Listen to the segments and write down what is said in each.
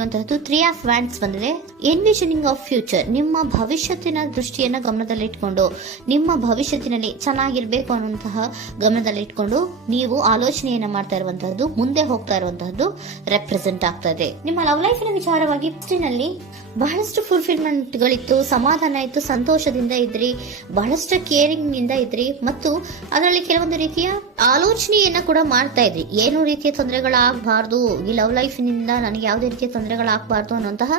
ಬಂದಿರುವಂತಹದ್ದು 3 of wands ಬಂದಿದೆ. ಎನ್ವಿಷನಿಂಗ್ of future, ನಿಮ್ಮ ಭವಿಷ್ಯತ್ತಿನ ದೃಷ್ಟಿಯನ್ನ ಗಮನದಲ್ಲಿಟ್ಕೊಂಡು, ನಿಮ್ಮ ಭವಿಷ್ಯತ್ತಿನಲ್ಲಿ ಚೆನ್ನಾಗಿರ್ಬೇಕು ಅನ್ನುವಂತಹ ಗಮನದಲ್ಲಿಟ್ಕೊಂಡು ನೀವು ಆಲೋಚನೆಯನ್ನ ಮಾಡ್ತಾ ಇರುವಂತಹದ್ದು, ಮುಂದೆ ಹೋಗ್ತಾ ಇರುವಂತಹದ್ದು ರೆಪ್ರೆಸೆಂಟ್ ಆಗ್ತಾ ಇದೆ. ನಿಮ್ಮ ಲವ್ ಲೈಫ್ ನ ವಿಚಾರವಾಗಿ ನಲ್ಲಿ ಬಹಳಷ್ಟು ಫುಲ್ಫಿಲ್ಮೆಂಟ್ ಗಳಿತ್ತು, ಸಮಾಧಾನ ಇತ್ತು, ಸಂತೋಷದಿಂದ ಇದ್ರಿ, ಬಹಳಷ್ಟು ಕೇರಿಂಗ್ ನಿಂದ ಇದ್ರಿ, ಮತ್ತು ಅದರಲ್ಲಿ ಕೆಲವೊಂದು ರೀತಿಯ ಆಲೋಚನೆಯನ್ನ ಕೂಡ ಮಾಡ್ತಾ ಇದ್ರಿ. ಏನು ರೀತಿಯ ತೊಂದರೆಗಳಾಗಬಾರ್ದು, ಈ ಲವ್ ಲೈಫ್ ನಿಂದ ನನಗೆ ಯಾವುದೇ ರೀತಿಯ ತೊಂದರೆಗಳಾಗಬಾರ್ದು ಅನ್ನುವಂತಹ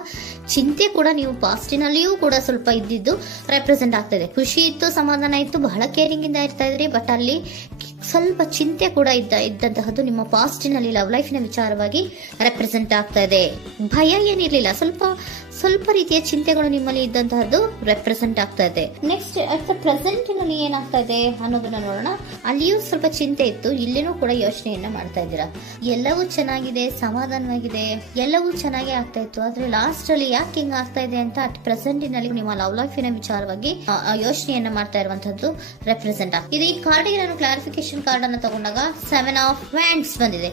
ಚಿಂತೆ ಕೂಡ ನೀವು ಪಾಸ್ಟಿನಲ್ಲಿಯೂ ಕೂಡ ಸ್ವಲ್ಪ ಇದ್ದಿದ್ದು ರೆಪ್ರೆಸೆಂಟ್ ಆಗ್ತಾ ಇದೆ. ಖುಷಿ ಇತ್ತು, ಸಮಾಧಾನ ಇತ್ತು, ಬಹಳ ಕೇರಿಂಗ್ ಇಂದ ಇರ್ತಾ ಇದ್ರಿ, ಬಟ್ ಅಲ್ಲಿ ಸ್ವಲ್ಪ ಚಿಂತೆ ಕೂಡ ಇದ್ದಂತಹದ್ದು ನಿಮ್ಮ ಪಾಸ್ಟಿನಲ್ಲಿ ಲವ್ ಲೈಫ್ ನ ವಿಚಾರವಾಗಿ ರೆಪ್ರೆಸೆಂಟ್ ಆಗ್ತಾ ಇದೆ. ಭಯ ಏನಿರ್ಲಿಲ್ಲ, ಸ್ವಲ್ಪ ರೀತಿಯ ಚಿಂತೆಗಳು ನಿಮ್ಮಲ್ಲಿ ಇದ್ದಂತಹದ್ದು ರೆಪ್ರೆಸೆಂಟ್ ಆಗ್ತಾ ಇದೆ. ನೆಕ್ಸ್ಟ್ ಅಟ್ ದ ಪ್ರೆಸೆಂಟ್ ನಲ್ಲಿ ಏನಾಗ್ತಾ ಇದೆ ಅನ್ನೋದನ್ನ ನೋಡೋಣ. ಅಲ್ಲಿಯೂ ಸ್ವಲ್ಪ ಚಿಂತೆ ಇತ್ತು, ಇಲ್ಲಿನೂ ಕೂಡ ಯೋಚನೆಯನ್ನ ಮಾಡ್ತಾ ಇದ್ದೀರಾ. ಎಲ್ಲವೂ ಚೆನ್ನಾಗಿದೆ, ಸಮಾಧಾನವಾಗಿದೆ, ಎಲ್ಲವೂ ಚೆನ್ನಾಗೇ ಆಗ್ತಾ ಇತ್ತು, ಆದ್ರೆ ಲಾಸ್ಟ್ ಅಲ್ಲಿ ಯಾಕೆ ಹಿಂಗ್ ಆಗ್ತಾ ಇದೆ ಅಂತ ಅಟ್ ಪ್ರೆಸೆಂಟ್ ನಲ್ಲಿ ನಿಮ್ಮ ಲವ್ ಲೈಫಿನ ವಿಚಾರವಾಗಿ ಯೋಚನೆಯನ್ನ ಮಾಡ್ತಾ ಇರುವಂತದ್ದು ರೆಪ್ರೆಸೆಂಟ್ ಆಗ್ತದೆ. ಈ ಕಾರ್ಡಿಗೆ ನಾನು ಕ್ಲಾರಿಫಿಕೇಶನ್ ಕಾರ್ಡ್ ಅನ್ನು ತಗೊಂಡಾಗ 7 ಆಫ್ ವ್ಯಾಂಡ್ಸ್ ಬಂದಿದೆ.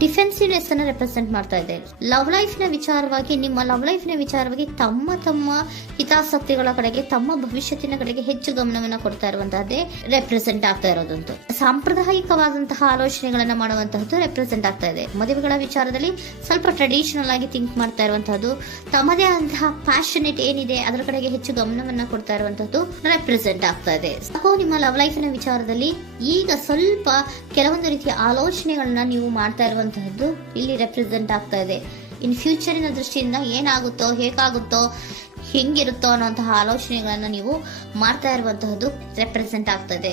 ಡಿಫೆನ್ಸಿವ್ನೆಸ್ ಅನ್ನ ರೆಪ್ರೆಸೆಂಟ್ ಮಾಡ್ತಾ ಇದೆ. ಲವ್ ಲೈಫ್ ನ ವಿಚಾರವಾಗಿ, ನಿಮ್ಮ ಲವ್ ಲೈಫ್ ನ ವಿಚಾರವಾಗಿ ತಮ್ಮ ಹಿತಾಸಕ್ತಿಗಳ ಕಡೆಗೆ, ತಮ್ಮ ಭವಿಷ್ಯತ್ತಿನ ಕಡೆಗೆ ಹೆಚ್ಚು ಗಮನವನ್ನ ಕೊಡ್ತಾ ಇರುವಂತಹದ್ದೇ ರೆಪ್ರೆಸೆಂಟ್ ಆಗ್ತಾ ಇರೋದಂತೂ. ಸಾಂಪ್ರದಾಯಿಕವಾದಂತಹ ಆಲೋಚನೆಗಳನ್ನ ಮಾಡುವಂತಹದ್ದು ರೆಪ್ರೆಸೆಂಟ್ ಆಗ್ತಾ ಇದೆ. ಮದುವೆಗಳ ವಿಚಾರದಲ್ಲಿ ಸ್ವಲ್ಪ ಟ್ರೆಡಿಷನಲ್ ಆಗಿ ಥಿಂಕ್ ಮಾಡ್ತಾ ಇರುವಂತಹದ್ದು, ತಮ್ಮದೇ ಆದಂತಹ ಪ್ಯಾಷನೇಟ್ ಏನಿದೆ ಅದರ ಕಡೆಗೆ ಹೆಚ್ಚು ಗಮನವನ್ನ ಕೊಡ್ತಾ ಇರುವಂತಹದ್ದು ರೆಪ್ರೆಸೆಂಟ್ ಆಗ್ತಾ ಇದೆ. ನಿಮ್ಮ ಲವ್ ಲೈಫ್ ನ ವಿಚಾರದಲ್ಲಿ ಈಗ ಸ್ವಲ್ಪ ಕೆಲವೊಂದು ರೀತಿಯ ಆಲೋಚನೆಗಳನ್ನ ನೀವು ಮಾಡ್ತಾ ಇರುವಂತಹದ್ದು ಇಲ್ಲಿ ರೆಪ್ರೆಸೆಂಟ್ ಆಗ್ತಾ ಇದೆ. ಇನ್ ಫ್ಯೂಚರಿನ ದೃಷ್ಟಿಯಿಂದ ಏನಾಗುತ್ತೋ, ಹೇಗಾಗುತ್ತೋ, ಹೆಂಗಿರುತ್ತೋ ಅನ್ನುವಂತಹ ಆಲೋಚನೆಗಳನ್ನ ನೀವು ಮಾಡ್ತಾ ಇರುವಂತಹದ್ದು ರೆಪ್ರೆಸೆಂಟ್ ಆಗ್ತದೆ.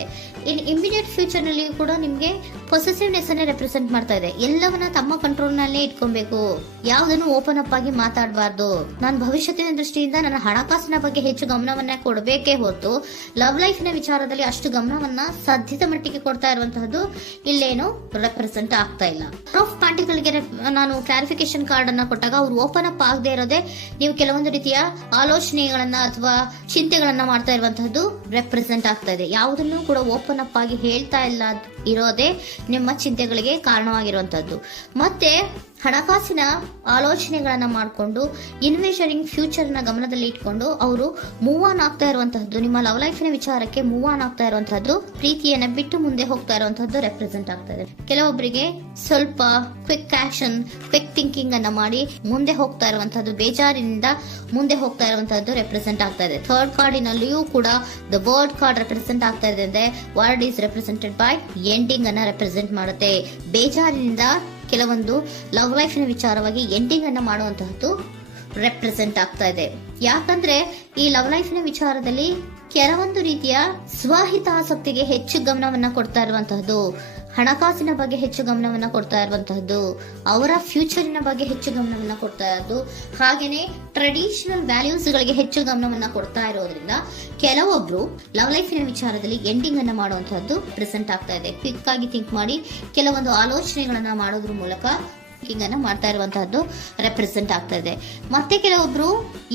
ಇನ್ ಇಮಿಡಿಯೇಟ್ ಫ್ಯೂಚರ್ ನಲ್ಲಿ ಕೂಡ ನಿಮ್ಗೆ ಪೊಸೆಸಿವ್ನೆಸ್ ಅನ್ನೇ ರೆಪ್ರೆಸೆಂಟ್ ಮಾಡ್ತಾ ಇದೆ. ಎಲ್ಲವನ್ನ ತಮ್ಮ ಕಂಟ್ರೋಲ್ ನಲ್ಲೇ ಇಟ್ಕೊಬೇಕು, ಯಾವುದನ್ನು ಓಪನ್ ಅಪ್ ಆಗಿ ಮಾತಾಡಬಾರ್ದು. ನಾನು ಭವಿಷ್ಯತ್ತಿನ ದೃಷ್ಟಿಯಿಂದ ನನ್ನ ಹಣಕಾಸಿನ ಬಗ್ಗೆ ಹೆಚ್ಚು ಗಮನವನ್ನ ಕೊಡಬೇಕೇ ಹೊರತು ಲವ್ ಲೈಫ್ ನ ವಿಚಾರದಲ್ಲಿ ಅಷ್ಟು ಗಮನವನ್ನ ಸಾಧ್ಯದ ಮಟ್ಟಿಗೆ ಕೊಡ್ತಾ ಇರುವಂತಹದ್ದು ಇಲ್ಲೇನು ರೆಪ್ರೆಸೆಂಟ್ ಆಗ್ತಾ ಇಲ್ಲ. ಆಫ್ ಪಾರ್ಟಿಗಳಿಗೆ ನಾನು ಕ್ಲಾರಿಫಿಕೇಶನ್ ಕಾರ್ಡ್ ಅನ್ನ ಕೊಟ್ಟಾಗ ಅವ್ರು ಓಪನ್ ಅಪ್ ಆಗದೆ ಇರೋದೇ ನೀವು ಕೆಲವೊಂದು ರೀತಿಯ ಆಲೋಚನೆಗಳನ್ನ ಅಥವಾ ಚಿಂತೆಗಳನ್ನ ಮಾಡ್ತಾ ಇರುವಂತಹದ್ದು ರೆಪ್ರೆಸೆಂಟ್ ಆಗ್ತಾ ಇದೆ. ಯಾವುದನ್ನು ಕೂಡ ಓಪನ್ ಅಪ್ ಆಗಿ ಹೇಳ್ತಾ ಇಲ್ಲ ಇರೋದೇ ನಿಮ್ಮ ಚಿಂತೆಗಳಿಗೆ ಕಾರಣವಾಗಿರುವಂತಹದ್ದು. ಮತ್ತೆ ಹಣಕಾಸಿನ ಆಲೋಚನೆಗಳನ್ನ ಮಾಡಿಕೊಂಡು ಇನ್ವೆಸ್ಟರಿಂಗ್ ಫ್ಯೂಚರ್ ನ ಗಮನದಲ್ಲಿ ಇಟ್ಕೊಂಡು ಅವರು ಮೂವ್ ಆನ್ ಆಗ್ತಾ ಇರುವಂತಹದ್ದು, ನಿಮ್ಮ ಲವ್ ಲೈಫಿನ ವಿಚಾರಕ್ಕೆ ಮೂವ್ ಆನ್ ಆಗ್ತಾ ಇರುವಂತಹದ್ದು, ಪ್ರೀತಿಯನ್ನ ಬಿಟ್ಟು ಮುಂದೆ ಹೋಗ್ತಾ ಇರುವಂತಹದ್ದು ರೆಪ್ರೆಸೆಂಟ್ ಆಗ್ತಾ ಇದೆ. ಕೆಲವೊಬ್ಬರಿಗೆ ಸ್ವಲ್ಪ ಕ್ವಿಕ್ ಆಕ್ಷನ್, ಕ್ವಿಕ್ ಥಿಂಕಿಂಗ್ ಅನ್ನ ಮಾಡಿ ಮುಂದೆ ಹೋಗ್ತಾ ಇರುವಂತಹದ್ದು, ಬೇಜಾರಿನಿಂದ ಮುಂದೆ ಹೋಗ್ತಾ ಇರುವಂತಹದ್ದು ರೆಪ್ರೆಸೆಂಟ್ ಆಗ್ತಾ ಇದೆ. ಥರ್ಡ್ ಕಾರ್ಡಿನಲ್ಲಿಯೂ ಕೂಡ ದ ವರ್ಡ್ ಕಾರ್ಡ್ ರೆಪ್ರೆಸೆಂಟ್ ಆಗ್ತಾ ಇದೆ. ಅಂದ್ರೆ word is represented by ending ಅನ್ನ ರೆಪ್ರೆಸೆಂಟ್ ಮಾಡುತ್ತೆ. ಬೇಜಾರಿನಿಂದ ಕೆಲವೊಂದು ಲವ್ ಲೈಫ್ ನ ವಿಚಾರವಾಗಿ ಎಂಡಿಂಗ್ ಅನ್ನ ಮಾಡುವಂತಹದ್ದು ರೆಪ್ರೆಸೆಂಟ್ ಆಗ್ತಾ ಇದೆ. ಯಾಕಂದ್ರೆ ಈ ಲವ್ ಲೈಫ್ ನ ವಿಚಾರದಲ್ಲಿ ಕೆಲವೊಂದು ರೀತಿಯ ಸ್ವಹಿತಾಸಕ್ತಿಗೆ ಹೆಚ್ಚು ಗಮನವನ್ನ ಕೊಡ್ತಾ ಇರುವಂತಹದ್ದು, ಹಣಕಾಸಿನ ಬಗ್ಗೆ ಹೆಚ್ಚು ಗಮನವನ್ನ ಕೊಡ್ತಾ ಇರುವಂತಹದ್ದು, ಅವರ ಫ್ಯೂಚರಿನ ಬಗ್ಗೆ ಹೆಚ್ಚು ಗಮನವನ್ನ ಕೊಡ್ತಾ ಇರೋದು, ಹಾಗೇನೆ ಟ್ರೆಡಿಷನಲ್ ವ್ಯಾಲ್ಯೂಸ್ ಗಳಿಗೆ ಹೆಚ್ಚು ಗಮನವನ್ನ ಕೊಡ್ತಾ ಇರೋದ್ರಿಂದ ಕೆಲವೊಬ್ರು ಲವ್ ಲೈಫಿನ ವಿಚಾರದಲ್ಲಿ ಎಂಡಿಂಗ್ ಅನ್ನ ಮಾಡುವಂತಹದ್ದು ಪ್ರೆಸೆಂಟ್ ಆಗ್ತಾ ಇದೆ. ಕ್ವಿಕ್ ಆಗಿ ಥಿಂಕ್ ಮಾಡಿ ಕೆಲವೊಂದು ಆಲೋಚನೆಗಳನ್ನ ಮಾಡೋದ್ರ ಮೂಲಕ ಅನ್ನ ಮಾಡ್ತಾ ಇರುವಂತಹದ್ದು ರೆಪ್ರೆಸೆಂಟ್ ಆಗ್ತಾ ಇದೆ. ಮತ್ತೆ ಕೆಲವೊಬ್ರು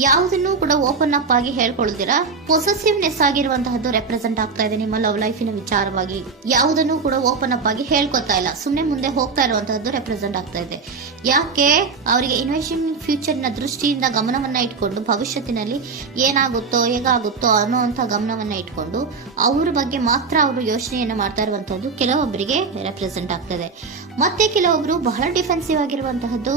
ಯಾವುದನ್ನು ಕೂಡ ಓಪನ್ ಅಪ್ ಆಗಿ ಹೇಳ್ಕೊಳ್ದಿರಾ ಪೊಸೆಸಿವ್ನೆಸ್ ಆಗಿರುವಂತಹದ್ದು ರೆಪ್ರೆಸೆಂಟ್ ಆಗ್ತಾ ಇದೆ. ನಿಮ್ಮ ಲವ್ ಲೈಫಿನ ವಿಚಾರವಾಗಿ ಯಾವುದನ್ನು ಕೂಡ ಓಪನ್ ಅಪ್ ಆಗಿ ಹೇಳ್ಕೊತಾ ಇಲ್ಲ, ಸುಮ್ಮನೆ ಮುಂದೆ ಹೋಗ್ತಾ ಇರುವಂತಹದ್ದು ರೆಪ್ರೆಸೆಂಟ್ ಆಗ್ತಾ ಇದೆ. ಯಾಕೆ ಅವರಿಗೆ ಇನ್ವೆಸ್ಟಿಂಗ್ ಫ್ಯೂಚರ್ ನ ದೃಷ್ಟಿಯಿಂದ ಗಮನವನ್ನ ಇಟ್ಕೊಂಡು ಭವಿಷ್ಯತ್ತಿನಲ್ಲಿ ಏನಾಗುತ್ತೋ, ಹೇಗಾಗುತ್ತೋ ಅನ್ನೋಂಥ ಗಮನವನ್ನ ಇಟ್ಕೊಂಡು ಅವ್ರ ಬಗ್ಗೆ ಮಾತ್ರ ಅವರು ಯೋಚನೆಯನ್ನ ಮಾಡ್ತಾ ಇರುವಂತಹದ್ದು ಕೆಲವೊಬ್ಬರಿಗೆ ರೆಪ್ರೆಸೆಂಟ್ ಆಗ್ತದೆ. ಮತ್ತೆ ಕೆಲವೊಬ್ರು ಬಹಳ ಡಿಫೆನ್ಸಿವ್ ಆಗಿರುವಂತಹದ್ದು,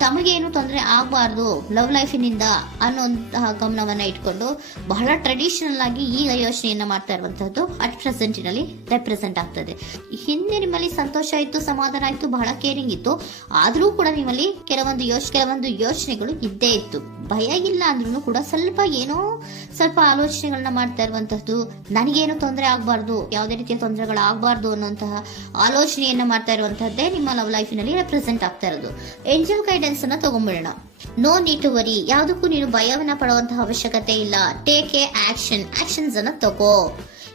ತಮಗೇನು ತೊಂದರೆ ಆಗಬಾರ್ದು ಲವ್ ಲೈಫಿನಿಂದ ಅನ್ನುವಂತಹ ಗಮನವನ್ನ ಇಟ್ಕೊಂಡು ಬಹಳ ಟ್ರೆಡಿಷನಲ್ ಆಗಿ ಈಗ ಯೋಚನೆಯನ್ನ ಮಾಡ್ತಾ ಇರುವಂತಹದ್ದು ಅಟ್ ಪ್ರೆಸೆಂಟಿನಲ್ಲಿ ರೆಪ್ರೆಸೆಂಟ್ ಆಗ್ತದೆ. ಹಿಂದೆ ನಿಮ್ಮಲ್ಲಿ ಸಂತೋಷ ಇತ್ತು, ಸಮಾಧಾನ ಇತ್ತು, ಬಹಳ ಕೇರಿಂಗ್ ಇತ್ತು, ಆದ್ರೂ ಕೂಡ ನಿಮ್ಮಲ್ಲಿ ಕೆಲವೊಂದು ಯೋಚನೆಗಳು ಇದ್ದೇ ಇತ್ತು. ಭಯ ಇಲ್ಲ ಅಂದ್ರೂ ಕೂಡ ಸ್ವಲ್ಪ ಆಲೋಚನೆಗಳನ್ನ ಮಾಡ್ತಾ ಇರುವಂತಹದ್ದು, ನನಗೇನು ತೊಂದರೆ ಆಗಬಾರ್ದು, ಯಾವುದೇ ರೀತಿಯ ತೊಂದರೆಗಳು ಆಗಬಾರ್ದು ಅನ್ನುವಂತಹ ಆಲೋಚನೆಯನ್ನ ಮಾಡ್ತಾ ಇರುವಂತಹದ್ದೇ ನಿಮ್ಮ ಲವ್ ಲೈಫಿನಲ್ಲಿ ರೆಪ್ರೆಸೆಂಟ್ ಆಗ್ತಾ ಇರೋದು. ಏಂಜಲ್ ಗೈಡೆನ್ಸ್ ಅನ್ನ ತಗೊಂಡ್ಬಿಡೋಣ. ನೋ ನೀಡ್ ಟು ವರಿ, ಯಾವುದಕ್ಕೂ ನೀನು ಭಯವನ್ನ ಪಡುವಂತಹ ಅವಶ್ಯಕತೆ ಇಲ್ಲ. ಟೇಕ್ ಎ ಆಕ್ಷನ್ಸ್ ಅನ್ನ ತಗೋ.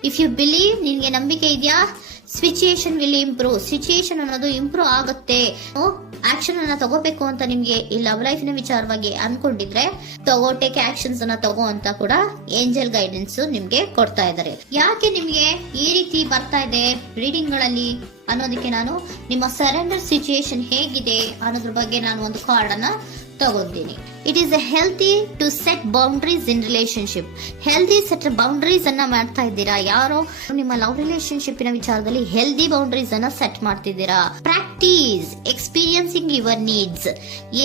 ಇಫ್ ಯು ಬಿಲೀವ್, ನಿನ್ಗೆ ನಂಬಿಕೆ ಇದೆಯಾ, ಸಿಚುಯೇಷನ್ ವಿಲ್ ಇಂಪ್ರೂವ್, ಸಿಚುಯೇಷನ್ ಅನ್ನೋದು ಇಂಪ್ರೂವ್ ಆಗುತ್ತೆ. ಆಕ್ಷನ್ ಅನ್ನ ತಗೋಬೇಕು ಅಂತ ನಿಮ್ಗೆ ಈ ಲವ್ ಲೈಫ್ ನ ವಿಚಾರವಾಗಿ ಅನ್ಕೊಂಡಿದ್ರೆ ಟೇಕ್ ಆಕ್ಷನ್ಸ್ ಅನ್ನ ತಗೋ ಅಂತ ಕೂಡ ಏಂಜಲ್ ಗೈಡೆನ್ಸ್ ನಿಮ್ಗೆ ಕೊಡ್ತಾ ಇದ್ದಾರೆ. ಯಾಕೆ ನಿಮ್ಗೆ ಈ ರೀತಿ ಬರ್ತಾ ಇದೆ ರೀಡಿಂಗ್ ಗಳಲ್ಲಿ ಅನ್ನೋದಕ್ಕೆ ನಾನು ನಿಮ್ಮ ಸರೆಂಡರ್ ಸಿಚುಯೇಷನ್ ಹೇಗಿದೆ ಅನ್ನೋದ್ರ ಬಗ್ಗೆ ನಾನು ಒಂದು ಕಾರ್ಡ್ ಅನ್ನ ತಗೊಂತೀನಿ. It is a healthy to set boundaries in relationship. Healthy set boundaries ಅನ್ನ ಮಾಡ್ತಾ ಇದ್ದೀರಾ? ಯಾರೋ ನಿಮ್ಮ ಲವ್ ರಿಲೇಶನ್ಶಿಪ್ ವಿಚಾರದಲ್ಲಿ ಹೆಲ್ದಿ ಬೌಂಡ್ರೀಸ್ ಅನ್ನ ಸೆಟ್ ಮಾಡ್ತಿದ್ದೀರಾ? Practice experiencing your needs.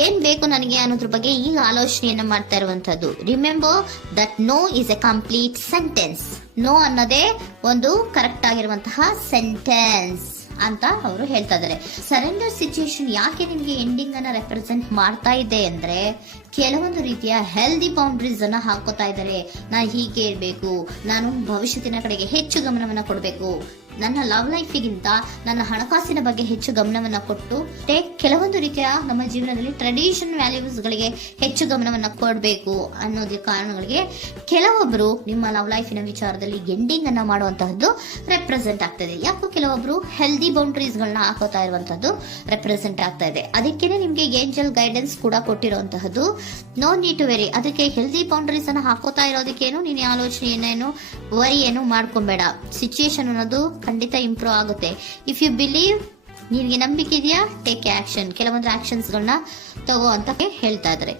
ಏನ್ ಬೇಕು ನನಗೆ ಅನ್ನೋದ್ರ ಬಗ್ಗೆ ಈಗ ಆಲೋಚನೆಯನ್ನ ಮಾಡ್ತಾ ಇರುವಂತದ್ದು. Remember that no is a complete sentence. No ಅನ್ನೋದೇ ಒಂದು ಕರೆಕ್ಟ್ ಆಗಿರುವಂತಹ ಸೆಂಟೆನ್ಸ್ ಅಂತ ಅವರು ಹೇಳ್ತಾ ಇದ್ದಾರೆ. ಸರೆಂಡರ್ ಸಿಚುಯೇಷನ್ ಯಾಕೆ ನಿಮ್ಗೆ ಎಂಡಿಂಗ್ ಅನ್ನ ರೆಪ್ರೆಸೆಂಟ್ ಮಾಡ್ತಾ ಇದೆ ಅಂದ್ರೆ, ಕೆಲವೊಂದು ರೀತಿಯ ಹೆಲ್ದಿ ಬೌಂಡ್ರೀಸ್ ಅನ್ನ ಹಾಕೋತಾ ಇದ್ದಾರೆ. ನಾನು ಹೀಗೆ ಇರಬೇಕು, ನಾನು ಭವಿಷ್ಯತ್ತಿನ ಕಡೆಗೆ ಹೆಚ್ಚು ಗಮನವನ್ನ ಕೊಡಬೇಕು, ನನ್ನ ಲವ್ ಲೈಫಿಗಿಂತ ನನ್ನ ಹಣಕಾಸಿನ ಬಗ್ಗೆ ಹೆಚ್ಚು ಗಮನವನ್ನ ಕೊಟ್ಟು ಕೆಲವೊಂದು ರೀತಿಯ ನಮ್ಮ ಜೀವನದಲ್ಲಿ ಟ್ರೆಡಿಷನ್ ವ್ಯಾಲ್ಯೂಸ್ ಗಳಿಗೆ ಹೆಚ್ಚು ಗಮನವನ್ನ ಕೊಡಬೇಕು ಅನ್ನೋದ್ರ ಕಾರಣಗಳಿಗೆ ಕೆಲವೊಬ್ರು ನಿಮ್ಮ ಲವ್ ಲೈಫಿನ ವಿಚಾರದಲ್ಲಿ ಎಂಡಿಂಗ್ ಅನ್ನ ಮಾಡುವಂತಹದ್ದು ರೆಪ್ರೆಸೆಂಟ್ ಆಗ್ತದೆ. ಯಾಕೋ ಕೆಲವೊಬ್ರು ಹೆಲ್ದಿ ಬೌಂಡ್ರೀಸ್ ಗಳನ್ನ ಹಾಕೋತಾ ಇರುವಂತಹದ್ದು ರೆಪ್ರೆಸೆಂಟ್ ಆಗ್ತಾ ಇದೆ. ಅದಕ್ಕೇನೆ ನಿಮ್ಗೆ ಏಂಜಲ್ ಗೈಡೆನ್ಸ್ ಕೂಡ ಕೊಟ್ಟಿರುವಂತಹದ್ದು. No need to worry. ಅದಕ್ಕೆ ಹೆಲ್ದಿ ಬೌಂಡ್ರೀಸ್ ಅನ್ನ ಹಾಕೋತಾ ಇರೋದಕ್ಕೇನು ನೀನು ಆಲೋಚನೆಯನ್ನೇನು ವರಿ ಏನು ಮಾಡ್ಕೊಂಬೇಡ. ಸಿಚುಯೇಷನ್ ಅನ್ನೋದು ಖಂಡಿತ ಇಂಪ್ರೂವ್ ಆಗುತ್ತೆ. ಇಫ್ ಯು ಬಿಲೀವ್, ನಿನಗೆ ನಂಬಿಕೆ ಇದೆಯಾ, ಟೇಕ್ ಆಕ್ಷನ್. ಕೆಲವೊಂದು ಆಕ್ಷನ್ಸ್ ಗಳನ್ನ ತಗೋ ಅಂತ ಹೇಳ್ತಾ ಇದ್ದಾರೆ.